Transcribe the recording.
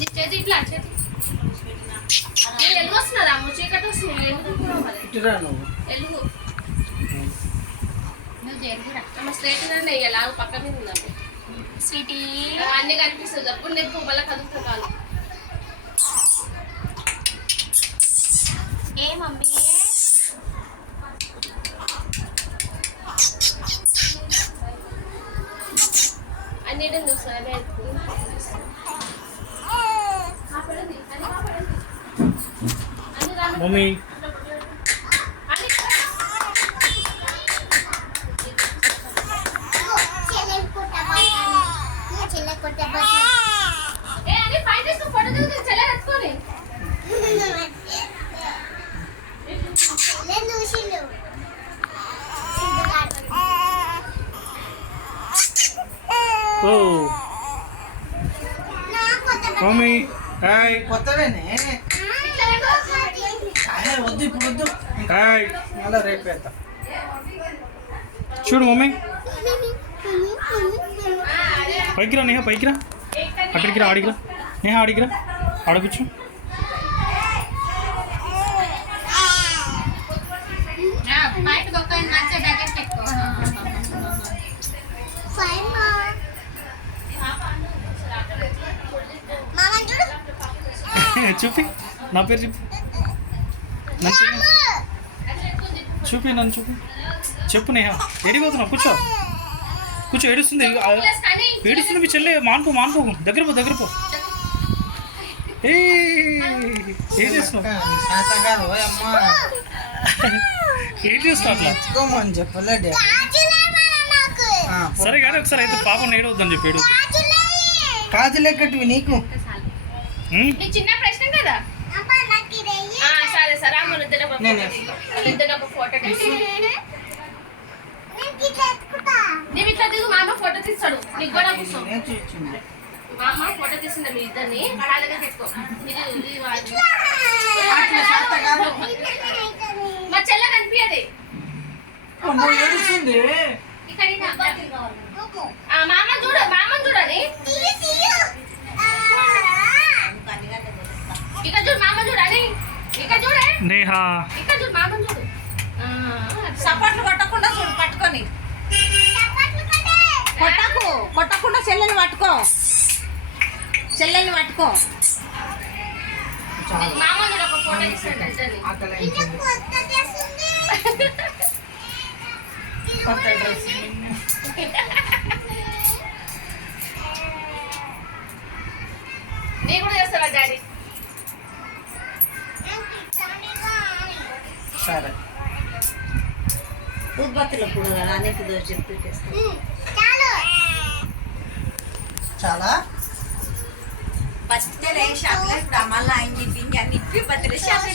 చేతి ఇట్లా చేతి ఎలుగు వస్తున్నదా అమ్మ చీకటి వస్తుంది ఎలుగు అమ్మ స్ట్రైట్ గానే వేయాలి పక్క మీద ఉందండి స్వీటీ అన్ని కనిపిస్తుంది అప్పుడు నేను పువ్వుల కదుపుతా కాదు ఏ మమ్మీ అన్నిటిని చూస్తాను మమ్మీ ఓ మమ్మీ హాయ్ కొత్తవేనే వద్దు ఇప్పుడు వద్దు హాయ్ మళ్ళీ రేపు పెడతా చూడు మమ్మీ పైకి రా నేహ పైకి రా అక్కడికి రా ఆడికి రా నేహ ఆడికి రా ఆడకొచ్చు చూపి నా పేరు చెప్పు చూపి నన్ను చూపి చెప్పు నేహ ఏడిపోతున్నావు కూర్చో కూర్చో ఏడుస్తుంది ఏడుస్తుంది మీ చెల్లె మానుకోకు దగ్గర పో ఏం చేస్తున్నావు ఏం చేస్తున్నావు అట్లా తెచ్చుకోమని చెప్పలేడే సరే కానీ ఒకసారి అయితే పాపం ఏడవద్దని చెప్పి ఏడు కాజులు ఎక్కటివి నీకు చిన్న ప్రశ్న కదా సరే సరే అమ్మ ఇద్దరు ఒక ఫోటో నీవు ఇట్లా దిగు మా అమ్మ ఫోటో తీస్తాడు నీకు కూడా కూర్చో మా అమ్మ ఫోటో తీసిందా మీ ఇద్దరిని అలాగే తీసుకో మా చెల్ల కనిపించది ఏడుస్తుంది ఇక్కడ మామ చూడని ఇక్కడ చూడు మామ చూడని ఇక్కడ చూడే నేహ ఇక్కడ చూడు మామ చూడు సపోర్ట్లు కొట్టకుండా చూడు పట్టుకొని కొట్టకుండా చెల్లెని పట్టుకో మామ చూడు ఒక ఫోటో తీస్తాడు కొత్త డ్రెస్ నేను కూడా చేస్తావా డాడీ సరే ఉద్బత్తులు కూడా కదా అనేక చెప్పి చాలా ఫస్ట్ షాప్ లో ఇప్పుడు మళ్ళీ ఆయన చెప్పింది అన్ని ఇప్పి బర్త్డే షాప్